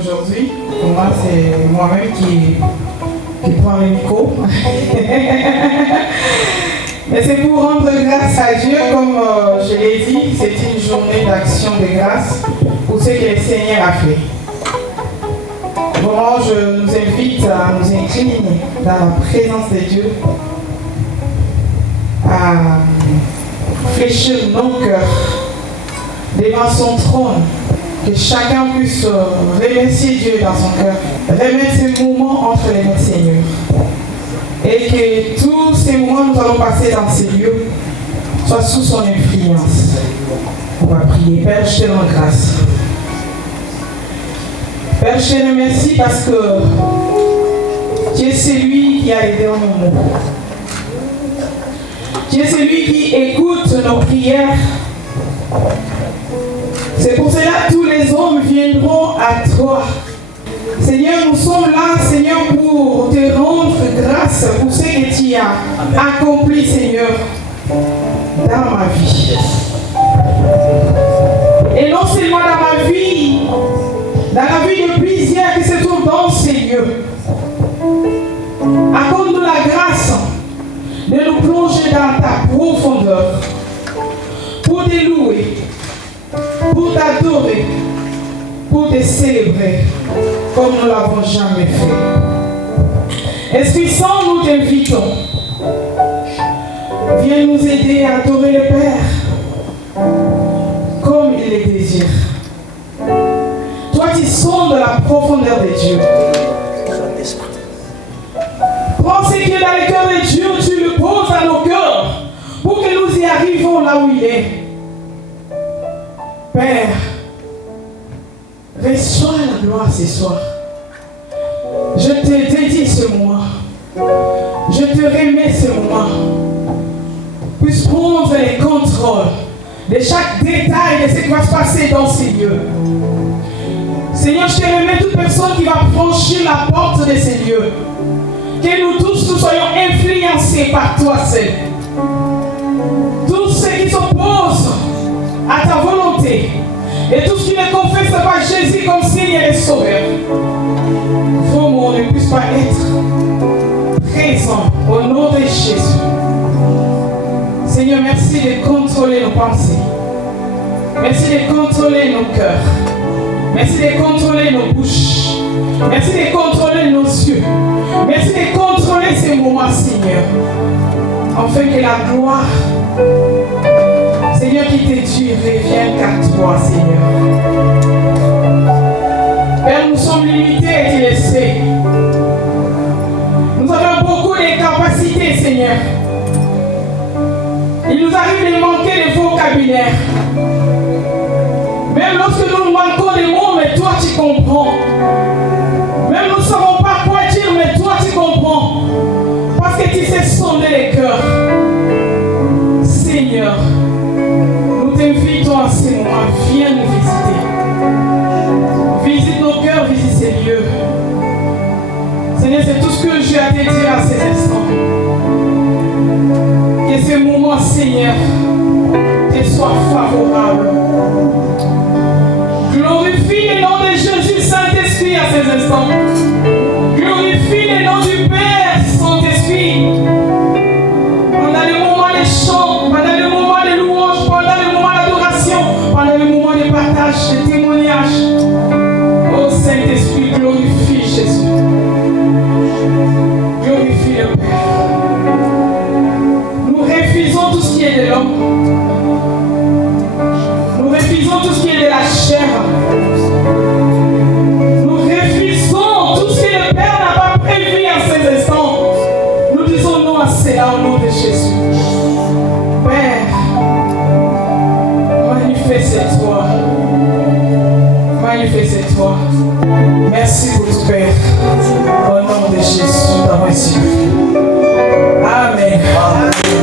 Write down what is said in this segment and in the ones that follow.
aujourd'hui. Pour moi, c'est moi-même qui prends le micro. Mais c'est pour rendre grâce à Dieu, comme je l'ai dit, c'est une journée d'action de grâce pour ce que le Seigneur a fait. Vraiment, je nous invite à nous incliner dans la présence de Dieu, à fléchir nos cœurs devant son trône, que chacun puisse remercier Dieu dans son cœur, remettre ces moments entre les mains du Seigneur. Et que tous ces moments que nous allons passer dans ces lieux sois sous son influence. On va prier. Père, je te rends grâce. Père, je te remercie parce que tu es celui qui a les derniers mots. Tu es celui qui écoute nos prières. C'est pour cela que tous les hommes viendront à toi. Seigneur, nous sommes là, Seigneur, pour te rendre grâce pour ce que tu as accompli, Seigneur, dans ma vie. Et non seulement dans ma vie, dans la vie de plusieurs qui se trouvent dans ces lieux. Accorde-nous la grâce de nous plonger dans ta profondeur pour te louer, pour t'adorer, pour te célébrer comme nous ne l'avons jamais fait. Esprit Saint, nous t'invitons. Viens nous aider à adorer le Père comme il le désire. Toi, tu sondes la profondeur de Dieu. Prends ce qui est dans le cœur de Dieu, tu le poses dans nos cœurs pour que nous y arrivons là où il est. Père, reçois la gloire ce soir. Je te dédie ce moment. Je te remets ce moment. Puisse prendre les contrôles de chaque détail de ce qui va se passer dans ces lieux. Seigneur, je te remets toute personne qui va franchir la porte de ces lieux. Que nous tous, nous soyons influencés par toi seul. Tous ceux qui s'opposent à ta volonté et tous qui ne confessent pas Jésus comme Seigneur et Sauveur, vraiment ne puisse pas être présent au nom de Jésus. Seigneur, merci de contrôler nos pensées. Merci de contrôler nos cœurs. Merci de contrôler nos bouches. Merci de contrôler nos yeux. Merci de contrôler ces moments, Seigneur. Afin que la gloire, Seigneur, qui t'est due, revienne qu'à toi, Seigneur. Père, nous sommes limités et tu le sais. Nous avons beaucoup de capacités, Seigneur. Il nous arrive de manquer de vocabulaire. Même lorsque nous manquons des mots, mais toi tu comprends. Même nous ne savons pas quoi dire, mais toi tu comprends. Parce que tu sais sonder les cœurs. Seigneur, nous t'invitons à ce moment. Viens nous visiter. Visite nos cœurs, visite ces lieux. Seigneur, c'est tout ce que j'ai à te dire à ces instants. Que ce moment, Seigneur, te soit favorable. Glorifie le nom de Jésus, Saint-Esprit, à ces instants. Glorifie le nom du Père, Saint-Esprit. Pendant le moment de chant, pendant le moment de louange, pendant le moment d'adoration, pendant le moment de partage, de témoignage. Oh Saint-Esprit, glorifie Jésus. Glorifie le Père. Nous refusons tout ce qui est de l'homme. Nous refusons tout ce qui est de la chair. Nous refusons tout ce que le Père n'a pas prévu en ces instants. Nous disons non à cela au nom de Jésus. Père, manifeste-toi. Manifeste-toi. Merci pour tout, Père. Au nom de Jésus, nous t'avons reçu. Amen. Merci.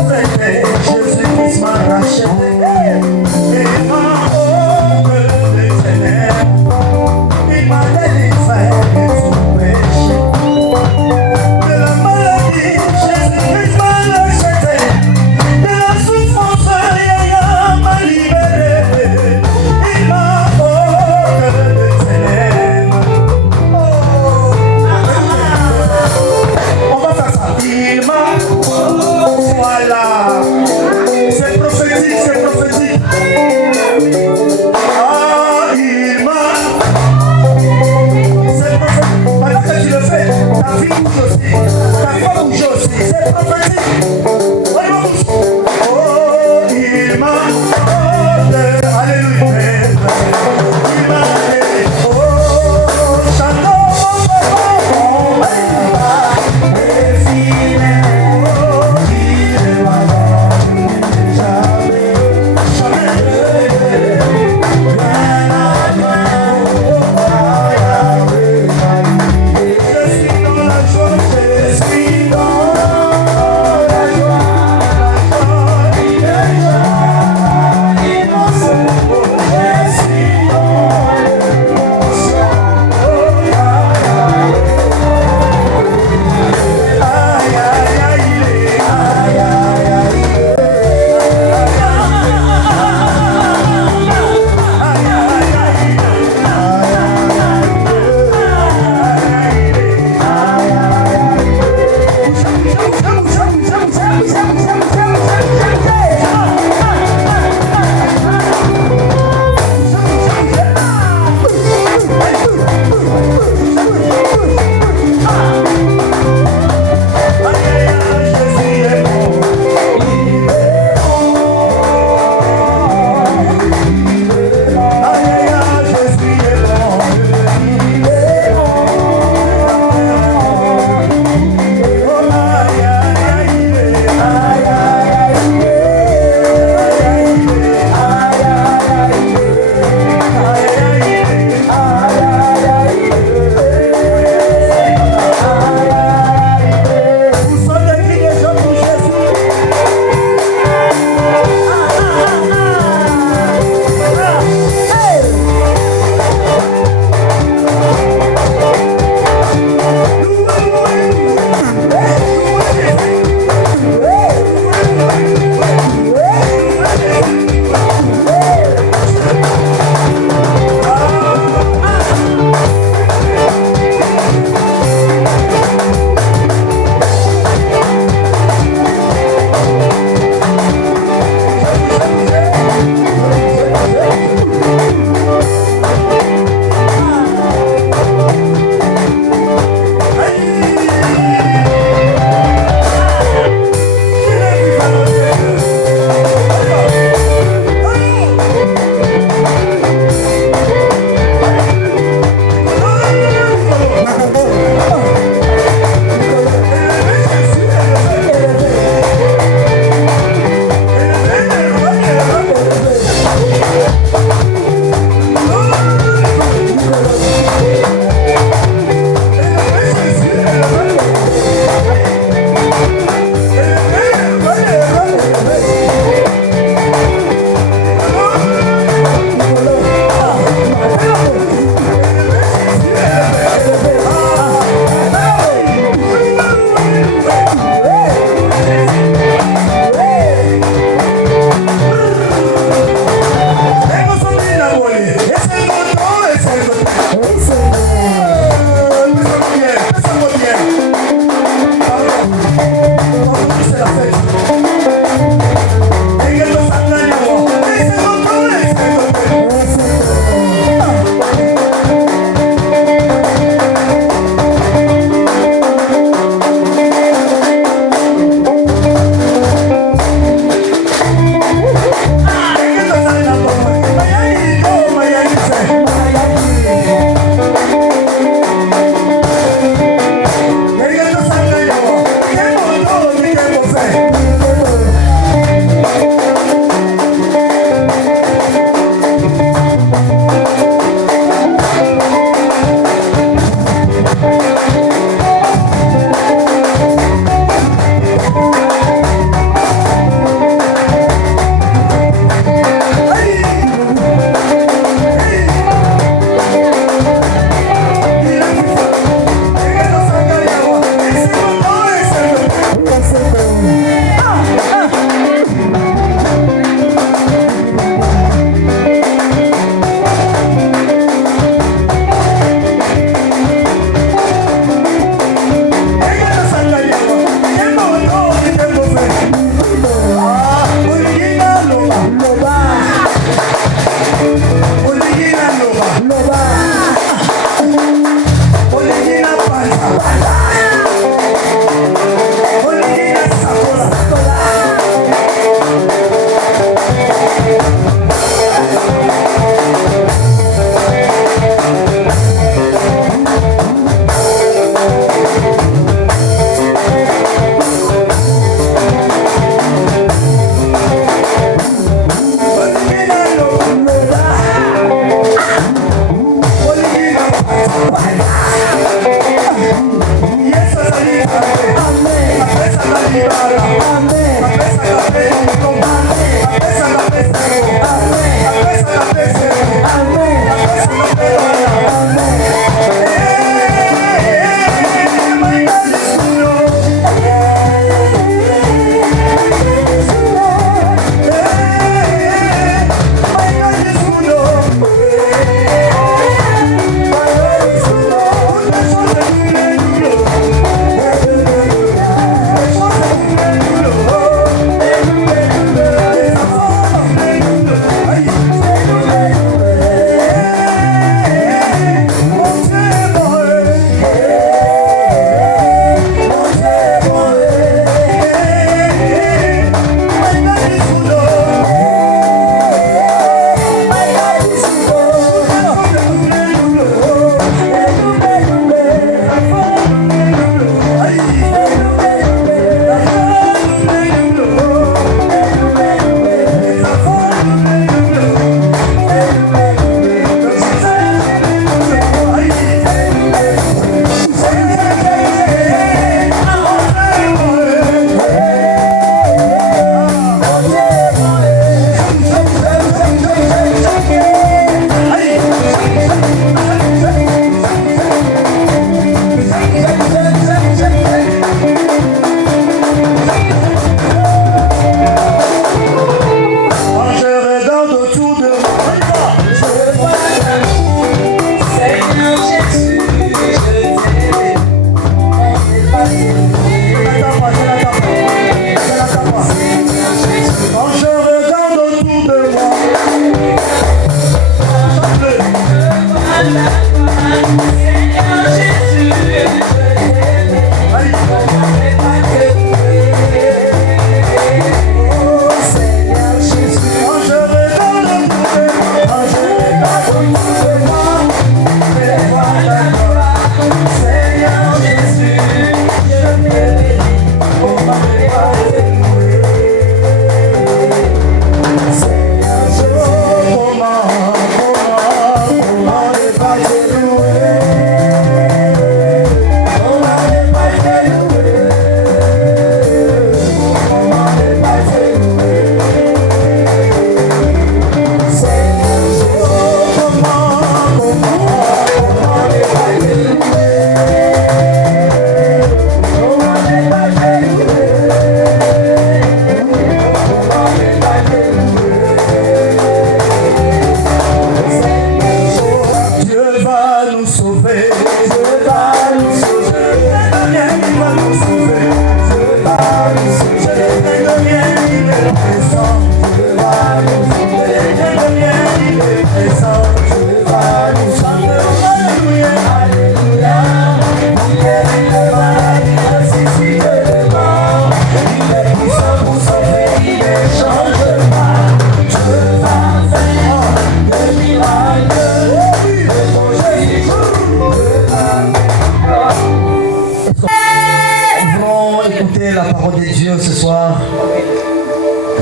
Jésus-Christ m'a racheté et m'a ôté les ténèbres. Il m'a délivré de tout péché. De la maladie, Jésus-Christ m'a racheté. De la souffrance, il m'a libéré. Il m'a ôté les ténèbres. On va faire ça. Il m'a... Voilà. C'est prophétique, c'est prophétique.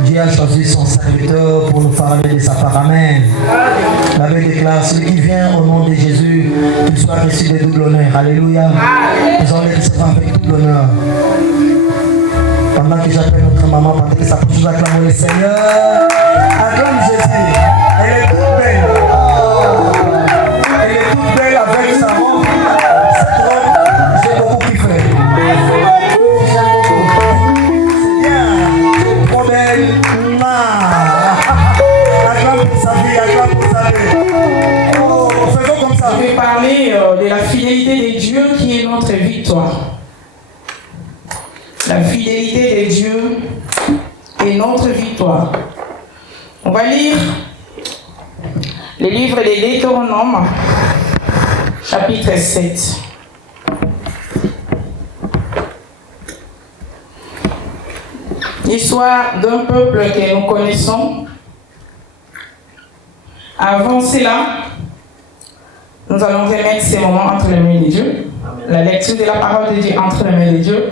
Dieu a choisi son serviteur pour nous parler de sa part. Amen. La Bible déclare, celui qui vient au nom de Jésus, qu'il soit reçu de double honneur. Alléluia. Nous allons recevoir avec double honneur. Pendant que j'appelle notre maman, pendant que ça peut nous acclamer le Seigneur. Acclame Jésus. Elle est toute belle. Elle est toute belle avec sa robe. Cette robe, j'ai beaucoup kiffé. Je vais parler de la fidélité de Dieu qui est notre victoire. La fidélité de Dieu est notre victoire. On va lire le livre de Deutéronome, chapitre 7. L'histoire d'un peuple que nous connaissons. Avant cela, nous allons remettre ces moments entre les mains de Dieu. La lecture de la parole de Dieu entre les mains de Dieu,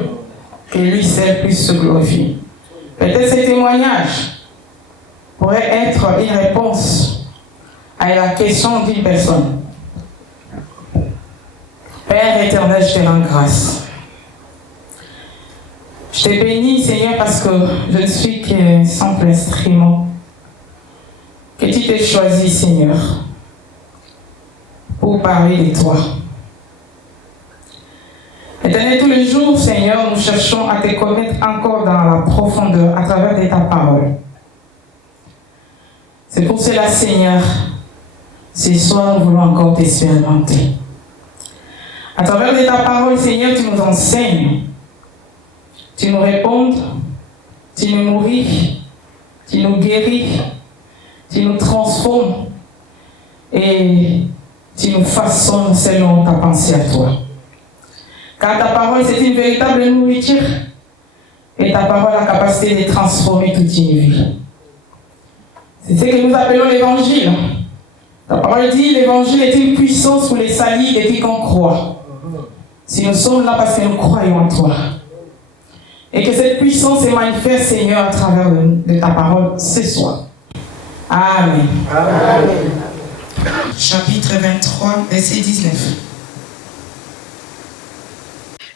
que lui seul puisse se glorifier. Peut-être ce témoignage pourrait être une réponse à la question d'une personne. Père éternel, je te rends grâce. Je te bénis, Seigneur, parce que je ne suis qu'un simple instrument que tu t'es choisi, Seigneur, pour parler de toi. Éternel, tous les jours, Seigneur, nous cherchons à te connaître encore dans la profondeur à travers de ta parole. C'est pour cela, Seigneur, ce soir, nous voulons encore t'expérimenter. À travers de ta parole, Seigneur, tu nous enseignes, tu nous réponds, tu nous nourris, tu nous guéris, tu nous transformes et tu nous façonnes selon ta pensée à toi. Car ta parole, c'est une véritable nourriture et ta parole a la capacité de transformer toute une vie. C'est ce que nous appelons l'évangile. Ta parole dit l'évangile est une puissance pour les salis de quiconque croit. Si nous sommes là parce que nous croyons en toi. Et que cette puissance est manifeste, Seigneur, à travers de ta parole ce soir. Amen. Amen. Chapitre 23, verset 19.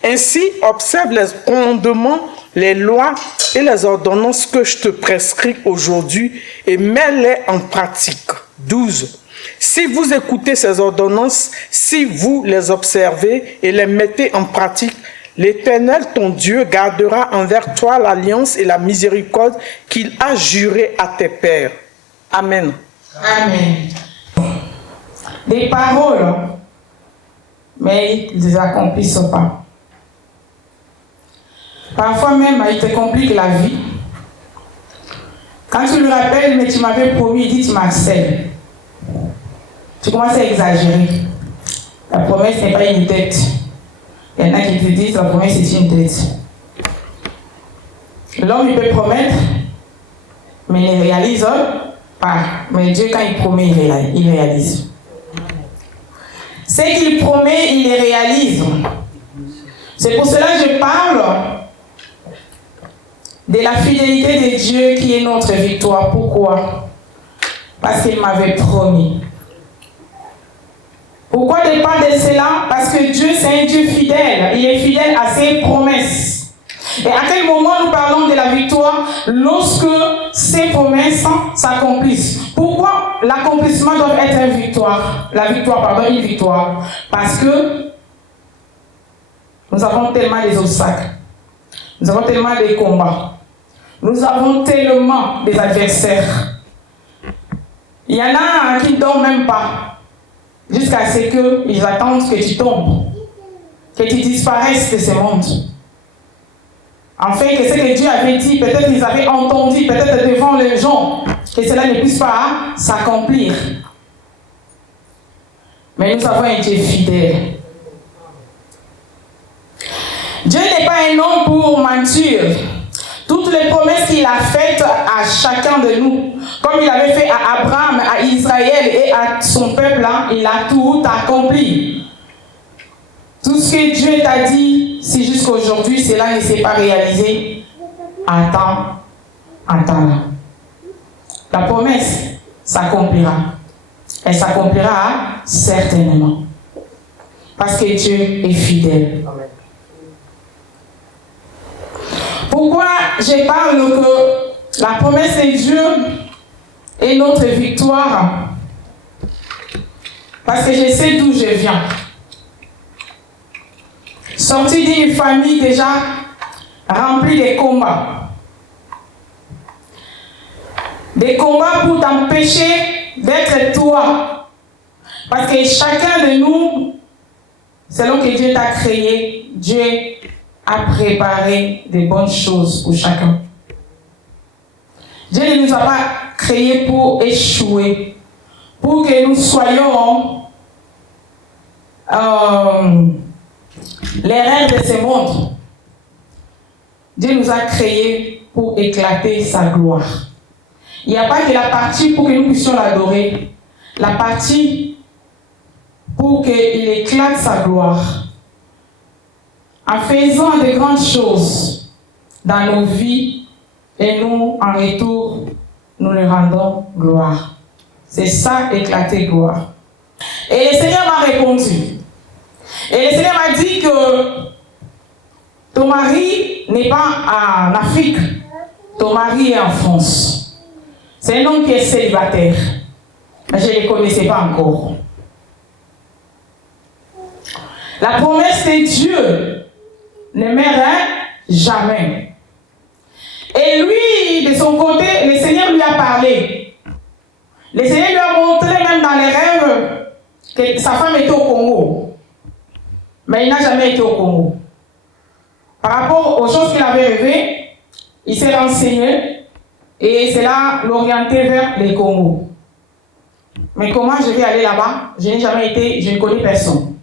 Ainsi, observe les commandements, les lois et les ordonnances que je te prescris aujourd'hui et mets-les en pratique. 12. Si vous écoutez ces ordonnances, si vous les observez et les mettez en pratique, l'Éternel, ton Dieu, gardera envers toi l'alliance et la miséricorde qu'il a jurée à tes pères. Amen. Amen. Des paroles, mais ils ne les accomplissent pas. Parfois même, il te complique la vie. Quand tu le rappelles, mais tu m'avais promis, il dit tu m'harcèles. Tu commences à exagérer. La promesse n'est pas une dette. Il y en a qui te disent la promesse est une dette. L'homme, il peut promettre, mais il ne réalise pas. Mais Dieu, quand il promet, il réalise. Ce qu'il promet, il les réalise. C'est pour cela que je parle de la fidélité de Dieu qui est notre victoire. Pourquoi? Parce qu'il m'avait promis. Pourquoi je parle de cela? Parce que Dieu, c'est un Dieu fidèle. Il est fidèle à ses promesses. Et à quel moment nous parlons de la victoire? Lorsque ces promesses s'accomplissent. Pourquoi l'accomplissement doit être une victoire? Une victoire. Parce que nous avons tellement des obstacles. Nous avons tellement des combats. Nous avons tellement des adversaires. Il y en a qui ne dorment même pas. Jusqu'à ce qu'ils attendent que tu tombes. Que tu disparaisses de ce monde. Afin que ce que Dieu avait dit, peut-être ils avaient entendu, peut-être devant les gens, que cela ne puisse pas s'accomplir. Mais nous avons un Dieu fidèle. Dieu n'est pas un homme pour mentir. Toutes les promesses qu'il a faites à chacun de nous, comme il avait fait à Abraham, à Israël et à son peuple, il a tout accompli. Tout ce que Dieu t'a dit, si jusqu'à aujourd'hui cela ne s'est pas réalisé, attends. La promesse s'accomplira. Elle s'accomplira certainement. Parce que Dieu est fidèle. Amen. Pourquoi je parle que la promesse de Dieu est notre victoire? Parce que je sais d'où je viens. Sorti d'une famille déjà remplie de combats. Des combats pour t'empêcher d'être toi. Parce que chacun de nous, selon que Dieu t'a créé, Dieu a préparé de bonnes choses pour chacun. Dieu ne nous a pas créés pour échouer, pour que nous soyons les reines de ce monde. Dieu nous a créés pour éclater sa gloire. Il n'y a pas que la partie pour que nous puissions l'adorer, la partie pour qu'il éclate sa gloire. En faisant de grandes choses dans nos vies, et nous, en retour, nous lui rendons gloire. C'est ça, éclater gloire. Et le Seigneur m'a répondu. Et le Seigneur m'a dit que ton mari n'est pas en Afrique, ton mari est en France. C'est un homme qui est célibataire, mais je ne le connaissais pas encore. La promesse de Dieu ne meurt jamais. Et lui, de son côté, le Seigneur lui a parlé. Le Seigneur lui a montré même dans les rêves que sa femme était au Congo. Mais il n'a jamais été au Congo. Par rapport aux choses qu'il avait rêvées, il s'est renseigné et cela l'orientait vers les Congo. Mais comment je vais aller là-bas? Je n'ai jamais été, je ne connais personne.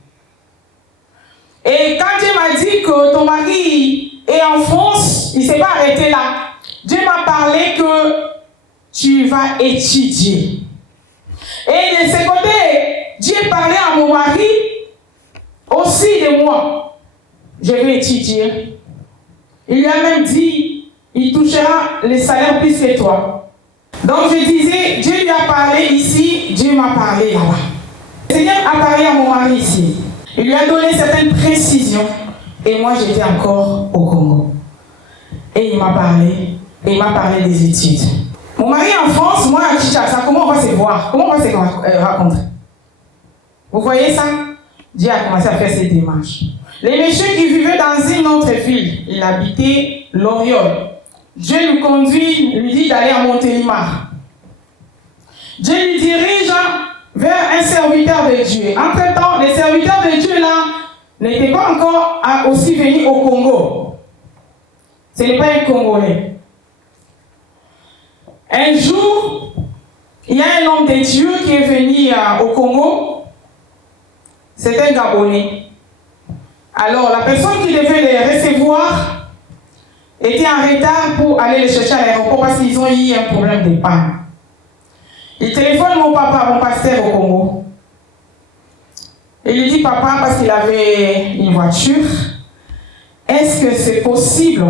Et quand Dieu m'a dit que ton mari est en France, il ne s'est pas arrêté là. Dieu m'a parlé que tu vas étudier. Et de ce côté, Dieu parlait à mon mari aussi de moi. Je vais étudier. Il lui a même dit, il touchera le salaire plus que toi. Donc je disais, Dieu lui a parlé ici, Dieu m'a parlé là-bas. Le Seigneur a parlé à mon mari ici. Il lui a donné certaines précisions. Et moi, j'étais encore au Congo. Et il m'a parlé des études. Mon mari en France, moi à Kinshasa, comment on va se voir? Comment on va se rencontrer? Vous voyez ça? Dieu a commencé à faire ses démarches. Les messieurs qui vivaient dans une autre ville, il habitait Loriol. Dieu lui conduit, lui dit d'aller à Montélimar. Dieu lui dirige vers un serviteur de Dieu. Entre-temps, les serviteurs de Dieu là n'étaient pas encore aussi venus au Congo. Ce n'est pas un Congolais. Un jour, il y a un homme de Dieu qui est venu au Congo. C'est un Gabonais. Alors, la personne qui devait les recevoir était en retard pour aller les chercher à l'aéroport parce qu'ils ont eu un problème de panne. Il téléphone mon papa, mon pasteur au Congo. Il lui dit, papa, parce qu'il avait une voiture, est-ce que c'est possible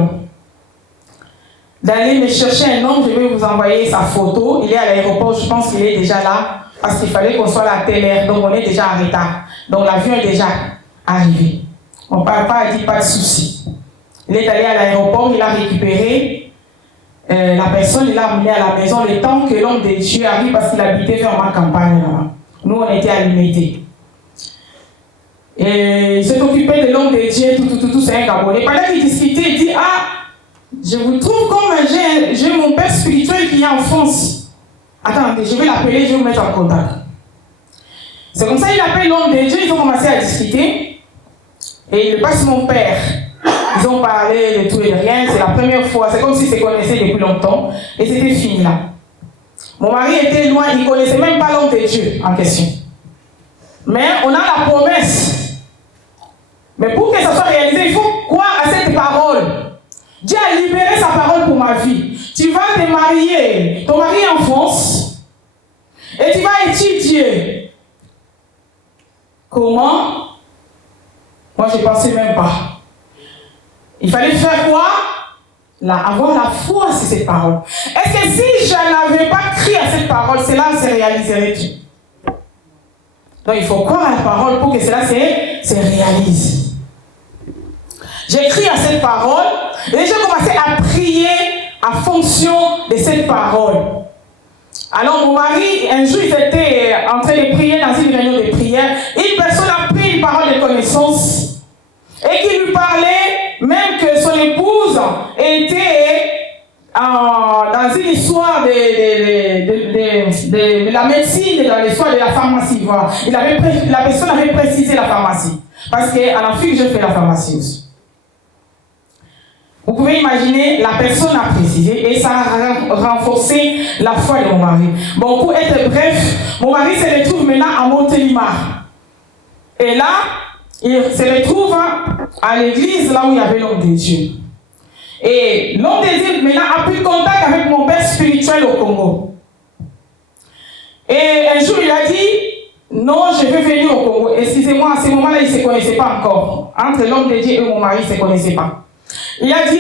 d'aller me chercher un homme? Je vais vous envoyer sa photo. Il est à l'aéroport, je pense qu'il est déjà là, parce qu'il fallait qu'on soit à la telle heure, donc on est déjà en retard. Donc l'avion est déjà arrivé. Mon papa a dit, pas de souci. Il est allé à l'aéroport, il a récupéré la personne, il l'a amené à la maison le temps que l'homme de Dieu arrive parce qu'il habitait vers ma campagne là-bas. Nous, on était à l'unité. Et il s'est occupé de l'homme de Dieu, tout, c'est un Gabonais. Pendant qu'il discutait, il dit, ah, je vous trouve comme j'ai mon père spirituel qui est en France. Attendez, je vais l'appeler, je vais vous mettre en contact. C'est comme ça qu'il appelle l'homme de Dieu, ils ont commencé à discuter. Et il passe mon père. Ils ont parlé de tout et de rien. C'est la première fois. C'est comme s'ils se connaissaient depuis longtemps. Et c'était fini là. Mon mari était loin. Il ne connaissait même pas l'homme de Dieu en question. Mais on a la promesse. Mais pour que ça soit réalisé, il faut croire à cette parole. Dieu a libéré sa parole pour ma vie. Tu vas te marier. Ton mari est en France. Et tu vas étudier. Comment? Moi, je ne pensais même pas. Il fallait faire quoi? Avoir la foi sur cette parole. Est-ce que si je n'avais pas crié à cette parole, cela se réaliserait-il? Donc, il faut croire à la parole pour que cela se réalise. J'ai crié à cette parole et j'ai commencé à prier en fonction de cette parole. Alors, mon mari, un jour, il était en train de prier dans une réunion de prière. Une personne a pris une parole de connaissance et qui lui parlait même que son épouse était dans une histoire de la médecine, dans l'histoire de la pharmacie. Voilà. La personne avait précisé la pharmacie. Parce qu'en Afrique, je fais la pharmacie aussi. Vous pouvez imaginer, la personne a précisé et ça a renforcé la foi de mon mari. Bon, pour être bref, mon mari se retrouve maintenant à Montélimar. Et là, il se retrouve à l'église, là où il y avait l'homme de Dieu. Et l'homme de Dieu maintenant a pris contact avec mon père spirituel au Congo. Et un jour, il a dit, non, je vais venir au Congo. Excusez-moi, à ce moment-là, il ne se connaissait pas encore. Entre l'homme de Dieu et mon mari, il ne se connaissait pas. Il a dit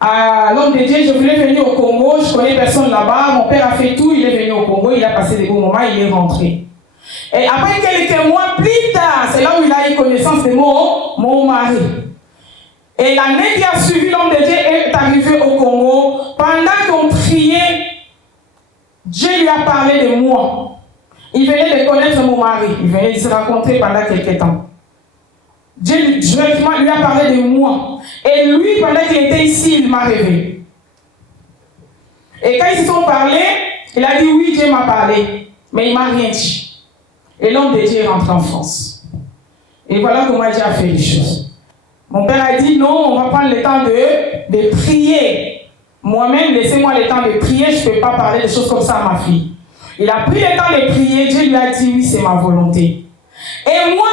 à l'homme de Dieu, je voulais venir au Congo, je connais personne là-bas, mon père a fait tout, il est venu au Congo, il a passé des bons moments, il est rentré. Et après quelques mois plus tard, c'est là où il a eu connaissance de mon mari. Et l'année qui a suivi, l'homme de Dieu est arrivé au Congo. Pendant qu'on priait, Dieu lui a parlé de moi. Il venait de connaître mon mari, il venait de se rencontrer pendant quelques temps. Dieu directement lui a parlé de moi. Et lui, pendant qu'il était ici, il m'a rêvé. Et quand ils se sont parlé, il a dit oui, Dieu m'a parlé. Mais il ne m'a rien dit. Et l'homme de Dieu est rentré en France. Et voilà comment Dieu a fait les choses. Mon père a dit non, on va prendre le temps de prier. Moi-même, laissez-moi le temps de prier, je ne peux pas parler de choses comme ça à ma fille. Il a pris le temps de prier, Dieu lui a dit oui, c'est ma volonté. Et moi,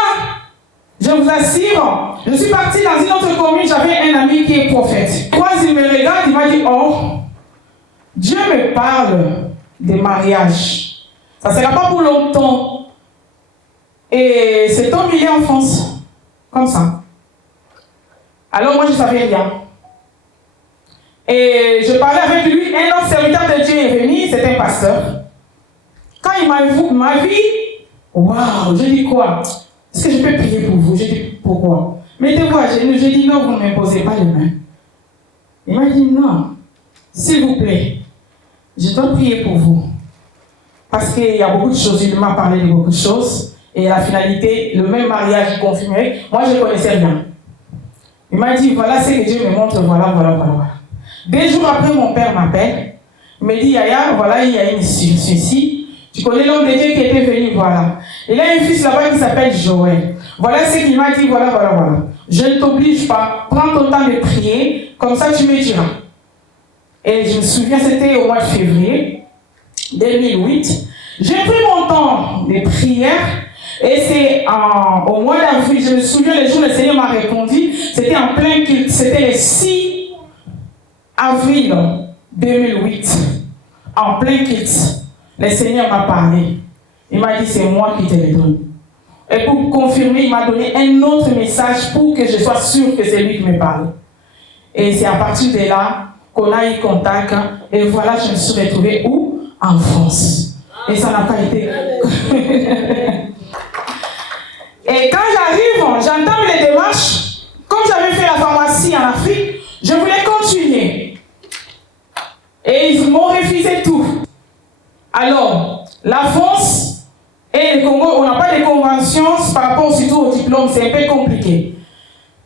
je vous assure, je suis partie dans une autre commune, j'avais un ami qui est prophète. Quand il me regarde, il m'a dit, oh, Dieu me parle de mariage. Ça ne sera pas pour longtemps. Et cet homme, il est en France. Comme ça. Alors moi, je ne savais rien. Et je parlais avec lui, un autre serviteur de Dieu est venu, c'est un pasteur. Quand il m'a vu, waouh, je dis quoi? Est-ce que je peux prier pour vous? Je dis, pourquoi? Mettez-vous à genoux. Je dis, non, vous ne m'imposez pas les mains. Il m'a dit, non, s'il vous plaît, je dois prier pour vous. Parce qu'il y a beaucoup de choses, il m'a parlé de beaucoup de choses. Et la finalité, le même mariage confirmé, moi je ne connaissais rien. Il m'a dit, voilà ce que Dieu me montre, voilà. 2 jours après, mon père m'appelle. Il me dit, Yaya, voilà, il y a une ceci. Tu connais l'homme de Dieu qui était venu, voilà. Il a un fils là-bas qui s'appelle Joël. Voilà ce qu'il m'a dit, voilà. Je ne t'oblige pas. Prends ton temps de prier, comme ça tu me diras. Et je me souviens, c'était au mois de février 2008. J'ai pris mon temps de prière. Et c'est au mois d'avril, je me souviens, le jour où le Seigneur m'a répondu, c'était en plein culte, c'était le 6 avril 2008. En plein culte. Le Seigneur m'a parlé. Il m'a dit, c'est moi qui te le donne. Et pour confirmer, il m'a donné un autre message pour que je sois sûr que c'est lui qui me parle. Et c'est à partir de là qu'on a eu contact. Et voilà, je me suis retrouvée où? En France. Et ça n'a pas été... Et quand j'arrive, j'entends les démarches. Comme j'avais fait la pharmacie en Afrique, je voulais continuer. Et ils m'ont refusé tout. Alors, la France et le Congo, on n'a pas de conventions par rapport surtout au diplôme, c'est un peu compliqué.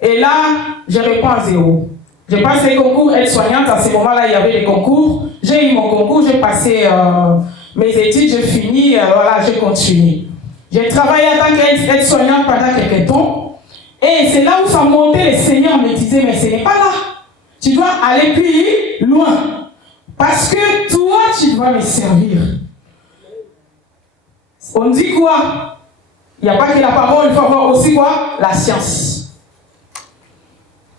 Et là, je réponds à 0. J'ai passé les concours aide-soignante, à ce moment-là, il y avait des concours. J'ai eu mon concours, j'ai passé mes études, j'ai fini, voilà, j'ai continué. J'ai travaillé en tant qu'aide-soignante pendant quelques temps. Et c'est là où ça montait, le Seigneur me disait, mais ce n'est pas là. Tu dois aller plus loin. Parce que toi, tu dois me servir. On dit quoi? Il n'y a pas que la parole, il faut avoir aussi quoi? La science.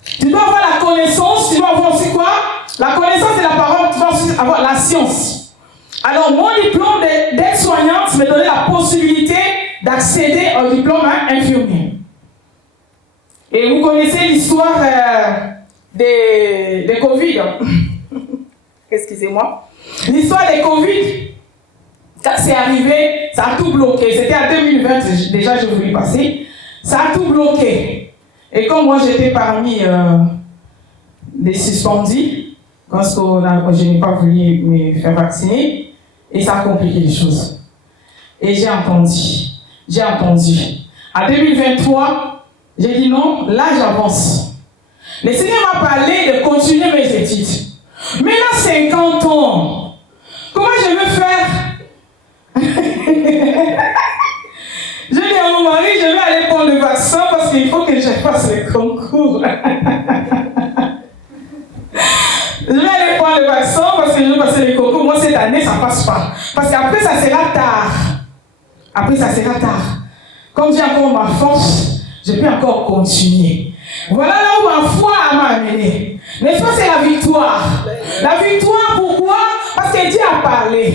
Tu dois avoir la connaissance, tu dois avoir aussi quoi? La connaissance et la parole, tu dois aussi avoir la science. Alors, mon diplôme d'aide-soignante me donnait la possibilité d'accéder au diplôme infirmier. Et vous connaissez l'histoire de Covid. Excusez-moi. L'histoire de Covid, quand c'est arrivé, ça a tout bloqué. C'était en 2020, déjà je voulais passer. Ça a tout bloqué. Et comme moi j'étais parmi les suspendus, parce que je n'ai pas voulu me faire vacciner, et ça a compliqué les choses. Et j'ai entendu. En 2023, j'ai dit non, là j'avance. Le Seigneur m'a parlé de continuer mes études. Maintenant 50 ans, comment je vais faire? Je dis à mon mari, je vais aller prendre le vaccin parce qu'il faut que je fasse le concours. Je vais aller prendre le vaccin parce que je vais passer le concours. Moi cette année, ça ne passe pas. Parce qu'après ça sera tard. Comme j'ai encore ma force, je peux encore continuer. Voilà là où ma foi m'a amené. N'est-ce pas, c'est la victoire. La victoire, pourquoi? Parce que Dieu a parlé.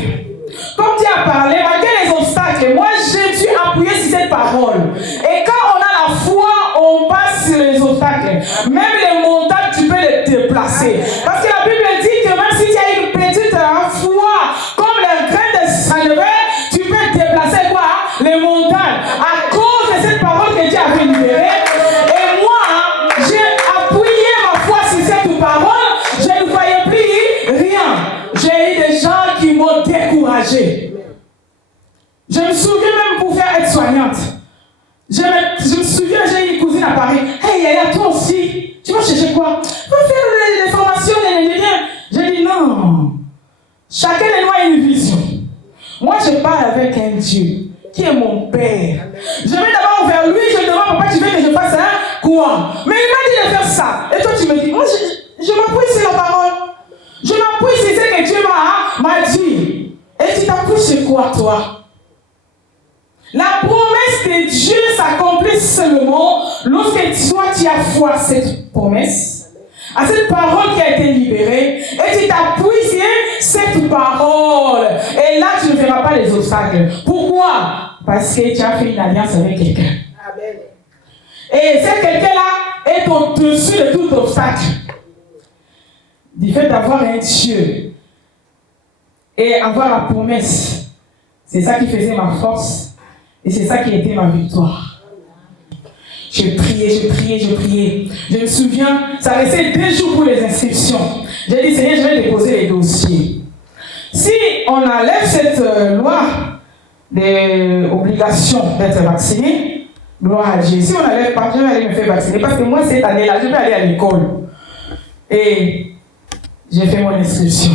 Comme Dieu a parlé, malgré les obstacles, moi je me suis appuyé sur cette parole. Et quand on a la foi, on passe sur les obstacles. Même les montagnes, tu peux les déplacer. Parce que la Bible dit que même si tu as une petite foi, comme le grain de salvé, tu peux déplacer quoi? Les montagnes. À cause de cette parole que Dieu avait libérée. Et moi, j'ai appuyé ma foi sur cette parole. Je ne voyais plus rien. J'ai eu des gens qui m'ont découragé. Je me souviens même pour faire aide-soignante. Je me souviens, j'ai une cousine à Paris. Hey, Yaya, toi aussi, tu vas chercher quoi? Tu vas faire les formations, les liens. J'ai dit non. Chacun de nous a une vision. Moi, je parle avec un Dieu qui est mon Père. Je vais d'abord vers lui, je lui demande, papa, tu veux que je fasse quoi? Mais il m'a dit de faire ça. Et toi, tu me dis, moi, je m'appuie sur la parole. Je m'appuie sur ce que Dieu m'a dit. Et tu t'appuies sur quoi, toi? La promesse de Dieu s'accomplit seulement lorsque toi, tu as foi à cette promesse, à cette parole qui a été libérée, et tu t'appuies sur cette parole. Et là, tu ne verras pas les obstacles. Pourquoi? Parce que tu as fait une alliance avec quelqu'un. Et ce quelqu'un-là est au-dessus de tout obstacle. Du fait d'avoir un Dieu et avoir la promesse, c'est ça qui faisait ma force et c'est ça qui était ma victoire. Je priais. Je me souviens, ça restait 2 jours pour les inscriptions. J'ai dit, Seigneur, je vais déposer les dossiers. Si on enlève cette loi d'obligation d'être vacciné, gloire à Dieu. Si on n'enlève pas, je vais aller me faire vacciner parce que moi, cette année-là, je vais aller à l'école. Et j'ai fait mon inscription.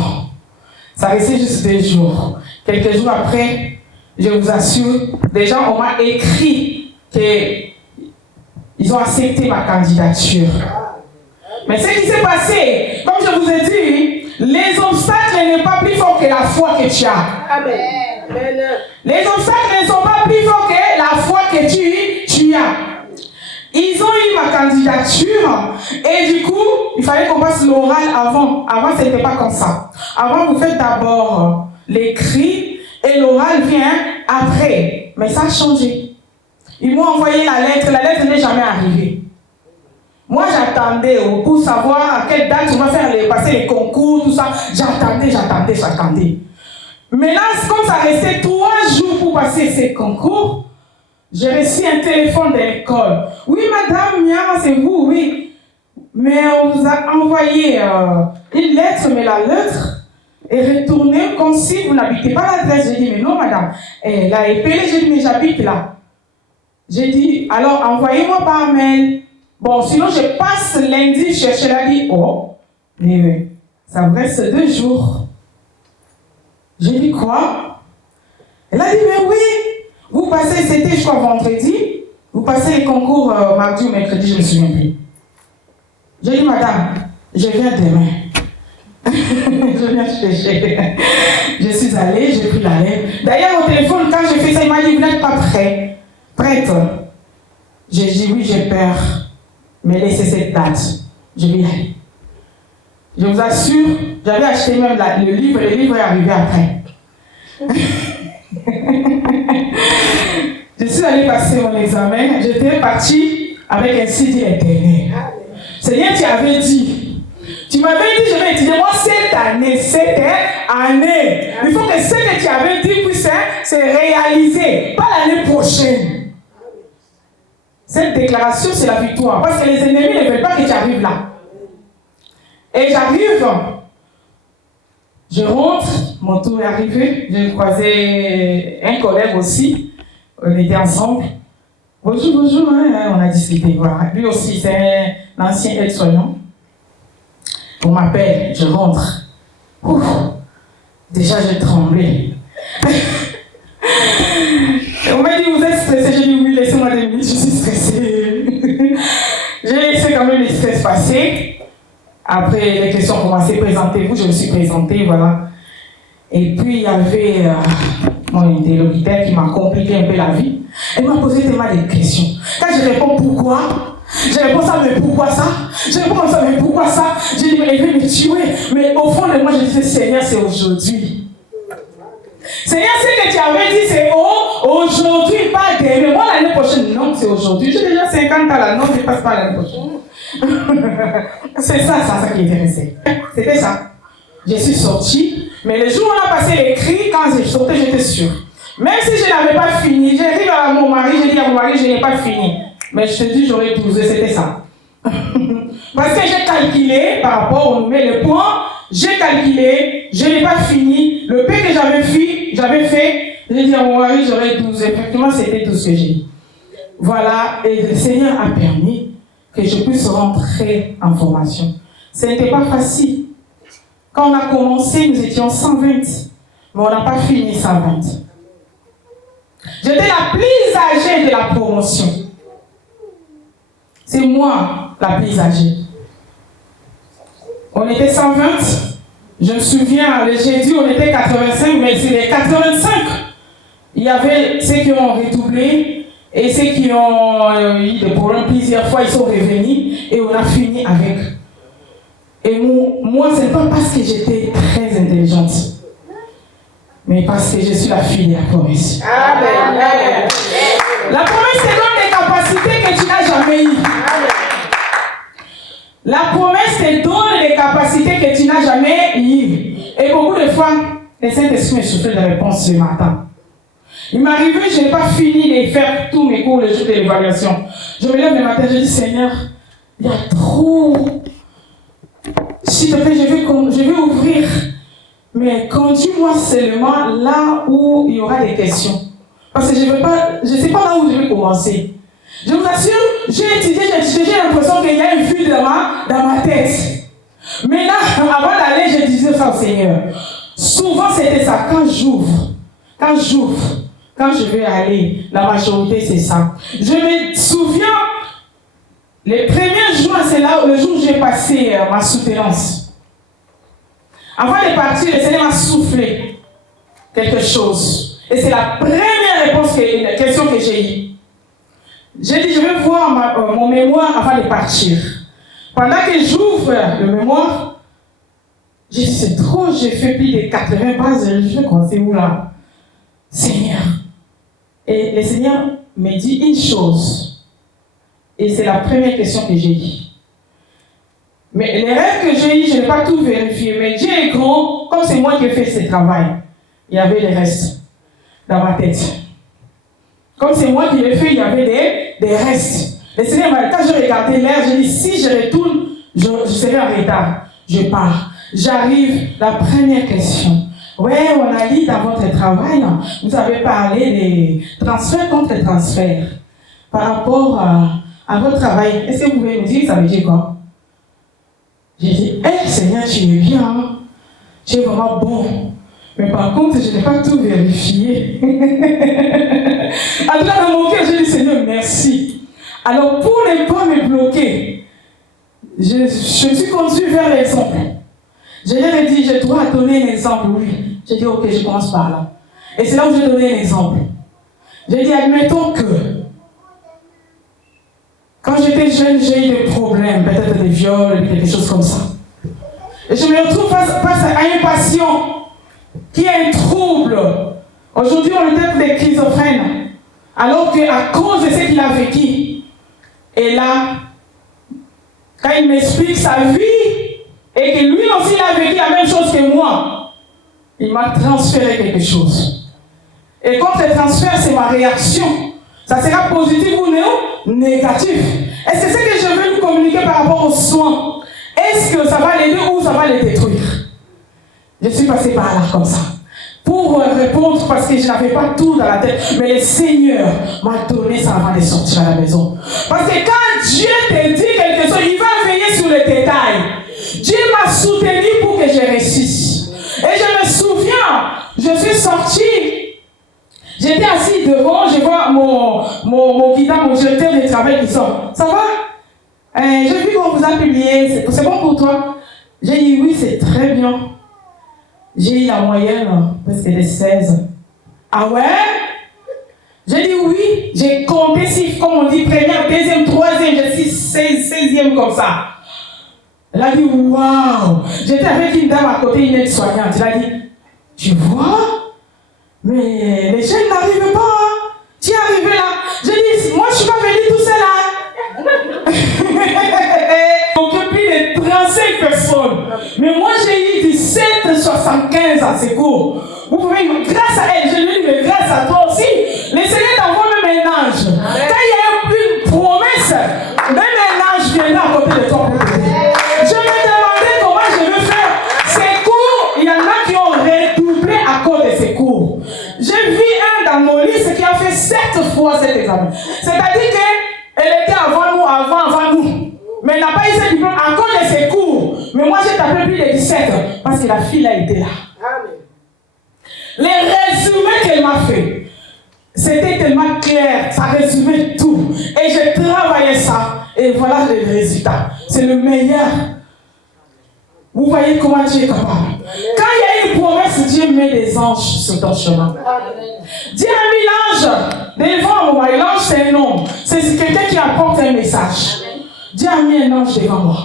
Ça restait juste 2 jours. Quelques jours après, je vous assure, des gens, on m'a écrit qu'ils ont accepté ma candidature. Mais ce qui s'est passé, comme je vous ai dit, les obstacles ne sont pas plus forts que la foi que tu as. Amen. Les obstacles ne sont pas plus forts que la foi que tu as. Ils ont eu ma candidature et du coup, il fallait qu'on passe l'oral avant. Avant, ce n'était pas comme ça. Avant, vous faites d'abord l'écrit et l'oral vient après. Mais ça a changé. Ils m'ont envoyé la lettre n'est jamais arrivée. Moi, j'attendais pour savoir à quelle date on va faire passer les concours, tout ça. J'attendais. Mais là, comme ça restait 3 jours pour passer ces concours, j'ai reçu un téléphone de l'école. Oui, madame, Mia, c'est vous, oui. Mais on vous a envoyé une lettre, mais la lettre est retournée comme si vous n'habitez pas l'adresse. J'ai dit, mais non, madame. Elle a épelé, j'ai dit, mais j'habite là. J'ai dit, alors envoyez-moi par mail. Bon, sinon je passe lundi chercher. Elle a dit, oh, mais ça me reste 2 jours. J'ai dit, quoi? Elle a dit, mais oui. Vous passez, c'était je crois vendredi. vous passez les concours mardi ou mercredi, je ne me souviens plus. J'ai dit, madame, je viens demain. Je viens chercher. Je suis allée, j'ai pris la lettre. D'ailleurs, au téléphone, quand j'ai fait ça, il m'a dit, vous n'êtes pas prêt. Prête. J'ai dit, oui, j'ai peur. Mais laissez cette date. Je vais y aller. Je vous assure, j'avais acheté même le livre est arrivé après. Je suis allée passer mon examen, j'étais partie avec un CD l'Éternel. Seigneur, tu avais dit, tu m'avais dit, je vais étudier moi cette année. Il faut que ce que tu avais dit puisse se réaliser, pas l'année prochaine. Cette déclaration, c'est la victoire, parce que les ennemis ne veulent pas que tu arrives là. Et j'arrive, je rentre, mon tour est arrivé, j'ai croisé un collègue aussi, on était ensemble. Bonjour, hein, on a discuté, voilà. Lui aussi, c'est un ancien aide-soignant. On m'appelle, je rentre. Ouf, déjà j'ai tremblé. On m'a dit, vous êtes stressé? J'ai dit, oui, laissez-moi 2 minutes, je suis stressée. J'ai laissé quand même le stress passer. Après, les questions ont commencé, présentez-vous, je me suis présentée, voilà. Et puis, il y avait mon interlocuteur qui m'a compliqué un peu la vie. Elle m'a posé tellement de questions. Quand je réponds pourquoi, je réponds ça, mais pourquoi ça? Je réponds comme ça, mais pourquoi ça? J'ai dit, mais elle veut me tuer. Mais au fond de moi, je disais, Seigneur, c'est aujourd'hui. Seigneur, ce que tu avais dit, c'est aujourd'hui, pas demain. Moi, l'année prochaine, non, c'est aujourd'hui. J'ai déjà 50 ans là, non, je ne passe pas l'année prochaine. C'est ça qui est intéressant. C'était ça. Je suis sortie, mais le jour où on a passé les cris, quand je sortais, j'étais sûre. Même si je n'avais pas fini, j'ai dit à mon mari, je n'ai pas fini. Mais je te dis, j'aurais 12 ans, c'était ça. Parce que j'ai calculé par rapport au nouvel point, j'ai calculé, je n'ai pas fini. Le peu que j'avais fait, j'ai dit à mon mari, j'aurais 12 ans. Effectivement, c'était tout ce que j'ai dit. Voilà, et le Seigneur a permis que je puisse rentrer en formation. Ce n'était pas facile. Quand on a commencé, nous étions 120, mais on n'a pas fini 120. J'étais la plus âgée de la promotion. C'est moi la plus âgée. On était 120. Je me souviens, le jeudi, on était 85, mais c'est les 85. Il y avait ceux qui ont redoublé et ceux qui ont eu des problèmes plusieurs fois, ils sont revenus et on a fini avec. Et moi, ce n'est pas parce que j'étais très intelligente, mais parce que je suis la fille de la promesse. Amen. La promesse te donne des capacités que tu n'as jamais eues. La promesse te donne des capacités que tu n'as jamais eues. Et beaucoup de fois, le Saint-Esprit me souffle de réponse ce matin. Il m'est arrivé, je n'ai pas fini de faire tous mes cours le jour de l'évaluation. Je me lève le matin, je dis, Seigneur, il y a trop. S'il te plaît, je vais ouvrir. Mais conduis-moi seulement là où il y aura des questions. Parce que je ne sais pas là où je vais commencer. Je vous assure, j'ai étudié, j'ai l'impression qu'il y a une vue dans ma tête. Mais là, avant d'aller, je disais ça au Seigneur. Souvent, c'était ça. Quand je vais aller, la majorité, c'est ça. Je me souviens, les premiers jours, c'est là le jour où j'ai passé ma soutenance. Avant de partir, le Seigneur m'a soufflé quelque chose. Et c'est la première question que j'ai eue. J'ai dit, je vais voir mon mémoire avant de partir. Pendant que j'ouvre le mémoire, j'ai dit, c'est trop, j'ai fait plus de 80 pages, je vais commencer où là? Seigneur. Et le Seigneur me dit une chose. Et c'est la première question que j'ai eue. Mais les rêves que j'ai eus, je n'ai pas tout vérifié. Mais Dieu est grand, comme c'est moi qui ai fait ce travail. Il y avait les restes dans ma tête. Comme c'est moi qui l'ai fait, il y avait des restes. Le Seigneur m'a dit, quand je regardais l'air, j'ai dit, si je retourne, je serai en retard. Je pars. J'arrive, la première question. Ouais, on a dit dans votre travail, vous avez parlé des transferts contre transferts. Par rapport à votre travail, est-ce que vous pouvez me dire, ça veut dire quoi? J'ai dit, Seigneur, tu es bien, tu es vraiment bon. Mais par contre, je n'ai pas tout vérifié. En tout cas, dans mon cœur, je dis Seigneur, merci. Alors, pour ne pas me bloquer, je me suis conduit vers l'exemple. Je leur ai dit, je dois donner un exemple, oui. J'ai dit, ok, je commence par là. Et c'est là où j'ai donné un exemple. J'ai dit, admettons que quand j'étais jeune, j'ai eu des problèmes, peut-être des viols, quelque chose comme ça. Et je me retrouve face à un patient qui a un trouble. Aujourd'hui, on le traite des schizophrènes. Alors qu'à cause de ce qu'il a vécu, et là, quand il m'explique sa vie, et que lui aussi il a vécu la même chose que moi, il m'a transféré quelque chose. Et quand le transfert, c'est ma réaction. Ça sera positif ou négatif. Est-ce que c'est que je veux lui communiquer par rapport aux soins? Est-ce que ça va l'aider ou ça va le détruire? Je suis passé par là comme ça. Pour répondre, parce que je n'avais pas tout dans la tête, mais le Seigneur m'a donné ça avant de sortir à la maison. Parce que quand Dieu te dit quelque chose, il va veiller sur les détails. Dieu m'a soutenu pour que je réussisse. Et je me souviens, je suis sortie, j'étais assis devant, je vois mon guidard, mon directeur de travail qui sort. Ça va? J'ai vu qu'on vous a publié, c'est bon pour toi? J'ai dit oui, c'est très bien. J'ai eu la moyenne, presque des 16. Ah ouais? J'ai dit oui, j'ai compté si, comme on dit, première, deuxième, troisième, je suis 16e comme ça. Elle a dit waouh! J'étais avec une dame à côté, une aide-soignante. Elle a dit, tu vois? Mais les jeunes n'arrivent pas. Hein? Tu es arrivé là. J'ai dit, moi je suis pas venue tout seul là. Donc plus de 35 personnes. Mais moi j'ai eu 17,75 à secours. Vous pouvez, grâce à elle, je lui dis, mais grâce à toi aussi, les Seigneur t'envoie même un ange. Quand il y a une promesse, même un ange viendra à côté de toi pour te dire. Je me demandais comment je veux faire. Ces cours, il y en a qui ont redoublé à cause de ces cours. J'ai vu un dans nos listes qui a fait 7 fois cet examen. C'est-à-dire qu'elle était avant nous. Mais elle n'a pas eu ce diplôme à cause de ses cours. Mais moi, j'ai tapé plus de 17 parce que la fille a été là. Amen. Les résumés qu'elle m'a fait, c'était tellement clair. Ça résumait tout. Et j'ai travaillé ça. Et voilà le résultat. C'est le meilleur. Vous voyez comment Dieu est capable. Quand il y a une promesse, Dieu met des anges sur ton chemin. Dieu a mis l'ange devant moi. Et l'ange, c'est un homme. C'est quelqu'un qui apporte un message. Dieu a mis un ange devant moi.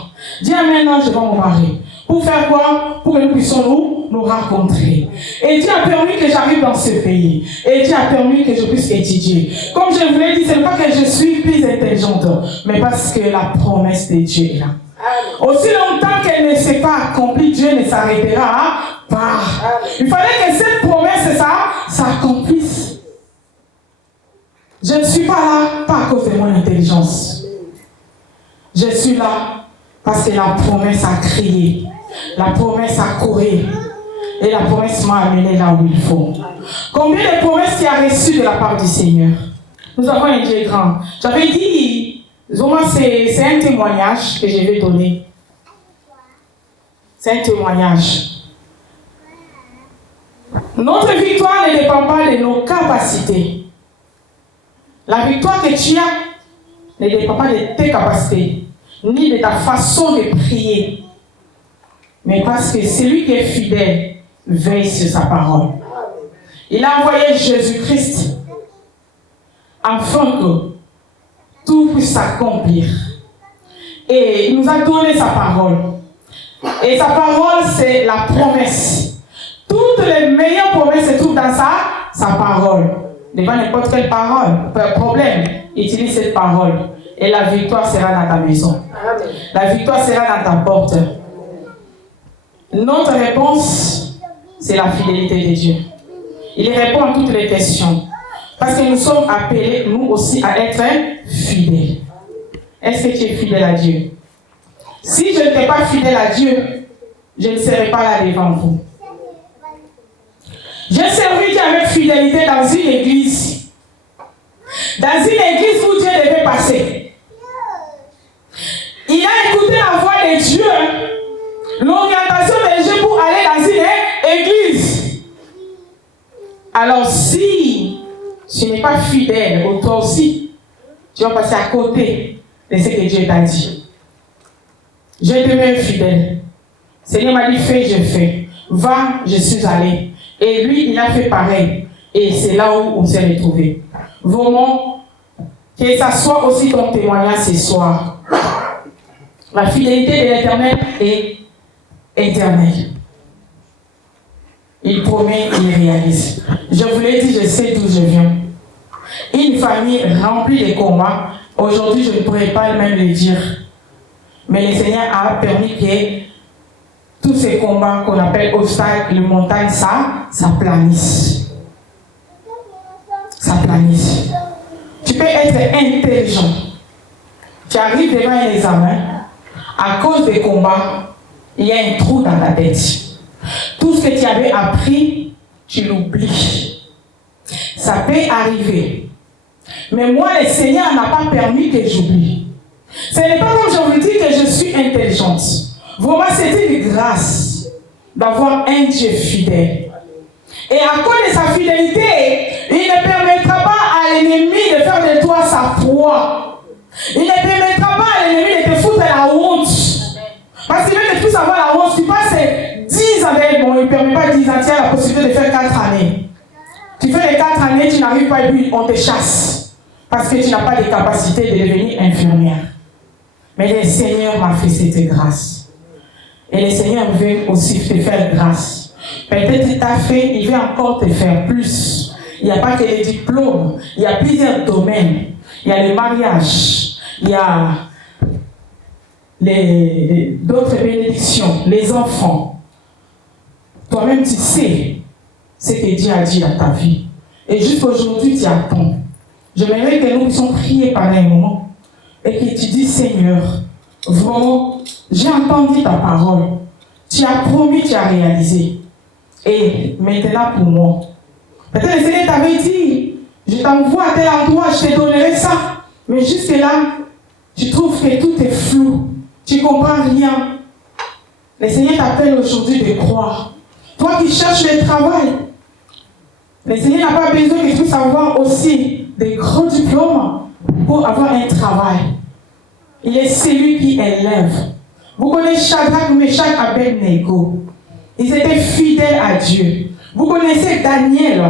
Dieu a mis un ange devant mon mari. Pour faire quoi? Pour que nous puissions nous rencontrer. Et Dieu a permis que j'arrive dans ce pays. Et Dieu a permis que je puisse étudier. Comme je vous l'ai dit, ce n'est pas que je suis plus intelligente, mais parce que la promesse de Dieu est là. Aussi longtemps qu'elle ne s'est pas accomplie, Dieu ne s'arrêtera pas. Il fallait que cette promesse s'accomplisse. Je ne suis pas là, pas à cause de mon intelligence. Je suis là parce que la promesse a crié, la promesse a couru et la promesse m'a amené là où il faut. Combien de promesses tu as reçues de la part du Seigneur? Nous avons un Dieu grand. J'avais dit, moi c'est un témoignage que je vais donner. C'est un témoignage. Notre victoire ne dépend pas de nos capacités. La victoire que tu as ne dépend pas de tes capacités, ni de ta façon de prier, mais parce que celui qui est fidèle veille sur sa parole. Il a envoyé Jésus-Christ afin que tout puisse s'accomplir. Et il nous a donné sa parole. Et sa parole, c'est la promesse. Toutes les meilleures promesses se trouvent dans sa parole. Devant n'importe quelle parole, problème, utilise cette parole. Et la victoire sera dans ta maison. La victoire sera dans ta porte. Notre réponse, c'est la fidélité de Dieu. Il répond à toutes les questions. Parce que nous sommes appelés, nous aussi, à être fidèles. Est-ce que tu es fidèle à Dieu? Si je n'étais pas fidèle à Dieu, je ne serais pas là devant vous. J'ai servi Dieu avec fidélité dans une église. Dans une église où Dieu devait passer. Il a écouté la voix de Dieu. L'orientation de Dieu pour aller dans une église. Alors si tu n'es pas fidèle, toi aussi, tu vas passer à côté de ce que Dieu t'a dit. Je demeure fidèle. Seigneur m'a dit, fais, je fais. Va, je suis allé. Et lui, il a fait pareil. Et c'est là où on s'est retrouvés. Vraiment, que ça soit aussi ton témoignage ce soir. La fidélité de l'Éternel est éternelle. Il promet, il réalise. Je vous l'ai dit, je sais d'où je viens. Une famille remplie de combats. Aujourd'hui, je ne pourrais pas même le dire. Mais le Seigneur a permis que tous ces combats qu'on appelle obstacles, les montagnes, ça planisse. Ça planisse. Tu peux être intelligent. Tu arrives devant un examen, à cause des combats, il y a un trou dans ta tête. Tout ce que tu avais appris, tu l'oublies. Ça peut arriver. Mais moi, le Seigneur n'a pas permis que j'oublie. Ce n'est pas comme je vous dis que je suis intelligente. Vraiment, c'est une grâce d'avoir un Dieu fidèle. Et à cause de sa fidélité, il ne permettra pas à l'ennemi de faire de toi sa proie. Il ne permettra pas à l'ennemi de te foutre la honte. Parce qu'il veut que tu puisses avoir la honte. Tu passes 10 années, bon, il ne permet pas 10 ans, tu as la possibilité de faire 4 années. Tu fais les 4 années, tu n'arrives pas et puis on te chasse. Parce que tu n'as pas de capacité de devenir infirmière. Mais le Seigneur m'a fait cette grâce. Et le Seigneur veut aussi te faire grâce. Peut-être que tu as fait, il veut encore te faire plus. Il n'y a pas que les diplômes. Il y a plusieurs domaines. Il y a le mariage. Il y a d'autres bénédictions. Les enfants. Toi-même, tu sais ce que Dieu a dit dans ta vie. Et jusqu'aujourd'hui, tu attends. J'aimerais que nous puissions prier pendant un moment. Et que tu dis, Seigneur, vraiment, j'ai entendu ta parole. Tu as promis, tu as réalisé. Et maintenant pour moi. Peut-être le Seigneur t'avait dit, je t'envoie à tel endroit, je te donnerai ça. Mais jusque-là, tu trouves que tout est flou. Tu ne comprends rien. Le Seigneur t'appelle aujourd'hui de croire. Toi qui cherches le travail, le Seigneur n'a pas besoin que tu puisses avoir aussi des grands diplômes pour avoir un travail. Il est celui qui élève. Vous connaissez Shadrach, Meshach, Abednego. Ils étaient fidèles à Dieu. Vous connaissez Daniel.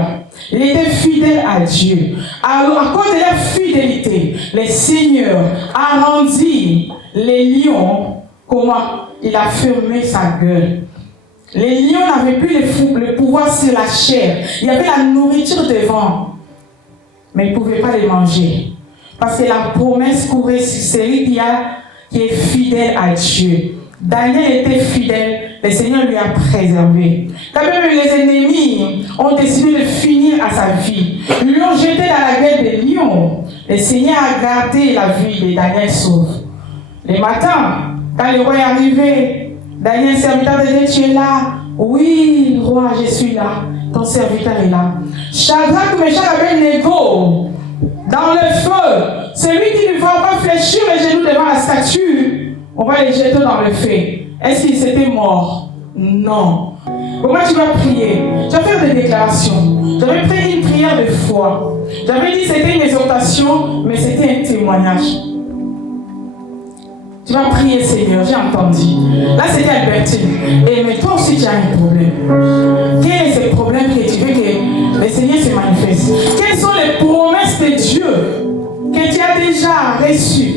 Il était fidèle à Dieu. Alors, à cause de leur fidélité, le Seigneur a rendu les lions. Comment? Il a fermé sa gueule. Les lions n'avaient plus le pouvoir sur la chair. Il y avait la nourriture devant. Mais ils ne pouvaient pas les manger. Parce que la promesse courait sur celui qui est fidèle à Dieu. Daniel était fidèle, le Seigneur lui a préservé. Quand même les ennemis ont décidé de finir à sa vie. Ils lui ont jeté dans la gueule des lions. Le Seigneur a gardé la vie de Daniel sauve. Le matin, quand le roi est arrivé, Daniel, serviteur de Dieu, tu es là. Oui, roi, je suis là. Ton serviteur est là. Shadrach, Meshach, Abednego, dans le feu, celui qui ne va pas fléchir les genoux devant la statue, on va les jeter dans le feu. Est-ce qu'il s'était mort? Non. Comment tu vas prier? Tu vas faire des déclarations. J'avais pris une prière de foi. J'avais dit que c'était une exhortation, mais c'était un témoignage. Tu vas prier, Seigneur, j'ai entendu. Là, c'était Albertine. Et mais toi aussi, tu as un problème. Quel est ce problème que tu veux que le Seigneur se manifeste? Quelles sont les promesses de Dieu que tu as déjà reçues,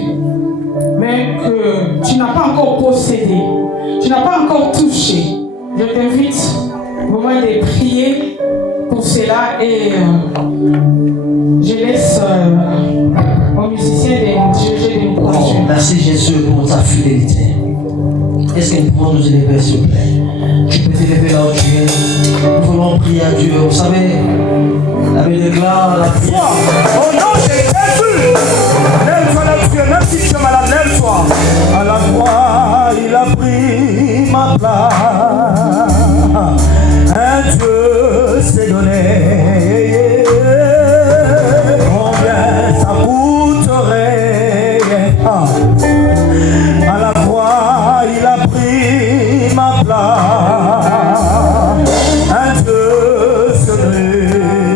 mais que tu n'as pas encore possédé, tu n'as pas encore touché? Je t'invite au moment de prier pour cela et je laisse aux musiciens de diriger des projets. Merci Jésus pour ta fidélité. Est-ce que nous pouvons nous élever, s'il vous plaît? Tu peux t'élever là où tu es. Nous voulons prier à Dieu. Vous savez, la Bible déclare la prière. Au nom de Jésus, lève-toi là, Dieu, même si tu es malade, lève-toi. À la croix, il a pris ma place. Un Dieu s'est donné. Combien ça coûterait? À la croix, il a pris ma place. Un Dieu s'est donné.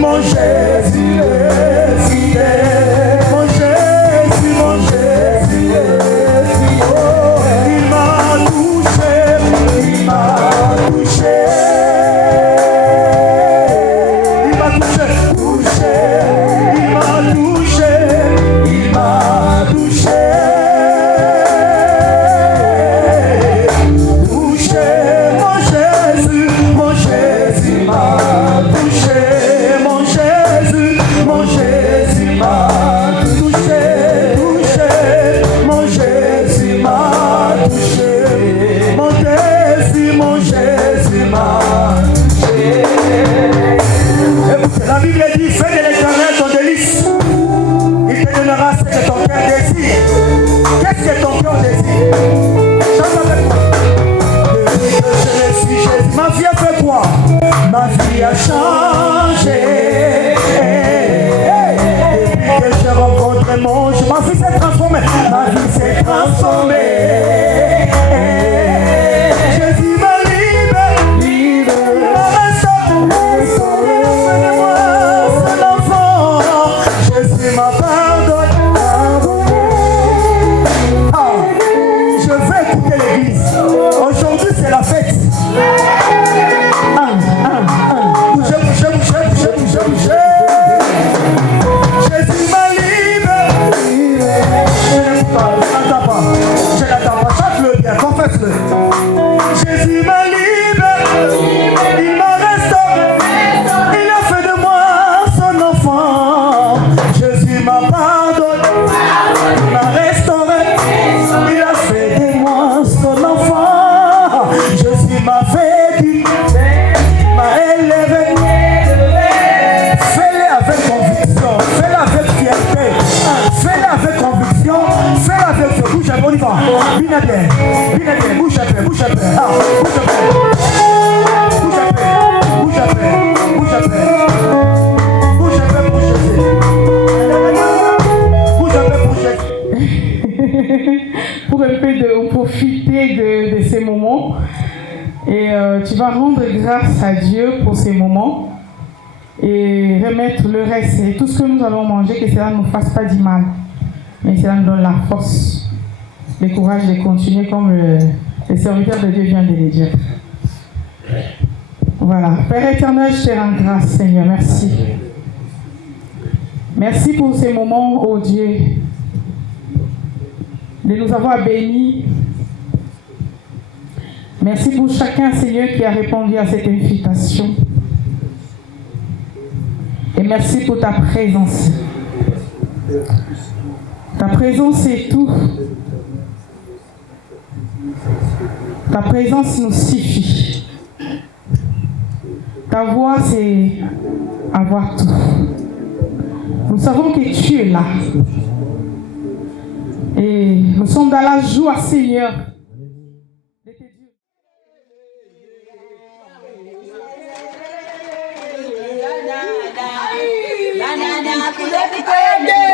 mon Jésus est fidèle. Mon Jésus est fidèle. Oh, il m'a touché, il m'a touché. Il m'a touché, touché, il m'a touché, il m'a touché. Touché, mon Jésus m'a touché, mon Jésus m'a touché, touché, mon Jésus m'a touché, mon Jésus m'a touché. Écoutez, la Bible dit, fais de l'Éternel ton délice, il te donnera ce que ton cœur désire. Qu'est-ce que ton cœur désire? Chante avec moi. Depuis que je suis Jésus, ma vie a fait quoi? Ma vie a changé. Depuis que j'ai rencontré mon Dieu, ma vie s'est transformée. Ma vie s'est transformée. Jésus m'a libéré. M'a restauré. Moi, son enfant. Jésus m'a pardonné. Je vais écouter l'église. Aujourd'hui, c'est la fête. Bougez. Jésus m'a libéré. Je n'attends pas. Chante-le bien, confesse-le. Jésus m'a libéré. Il m'a restauré. Il a fait de moi son enfant. Jésus m'a pardonné. Il m'a restauré. Il a fait de moi son enfant. Jésus m'a fait du bien, m'a élevé. Fais-le avec conviction, fais-le avec fierté, fais-le avec conviction, fais-le avec ce bouche à bon niveau. Bien, bouche à paix. Bouche à paix pour Jésus. Pour un peu profiter de ces moments. Et tu vas rendre grâce à Dieu pour ces moments et remettre le reste et tout ce que nous allons manger, que cela ne nous fasse pas du mal, mais cela nous donne la force, le courage de continuer comme le serviteur de Dieu vient de le dire. Voilà. Père éternel, je te rends grâce, Seigneur. Merci. Merci pour ces moments, oh Dieu, de nous avoir bénis. Merci pour chacun, Seigneur, qui a répondu à cette invitation. Et merci pour ta présence. Ta présence est tout. Ta présence nous suffit. Ta voix, c'est avoir tout. Nous savons que tu es là. Et nous sommes dans la joie, Seigneur. Hey!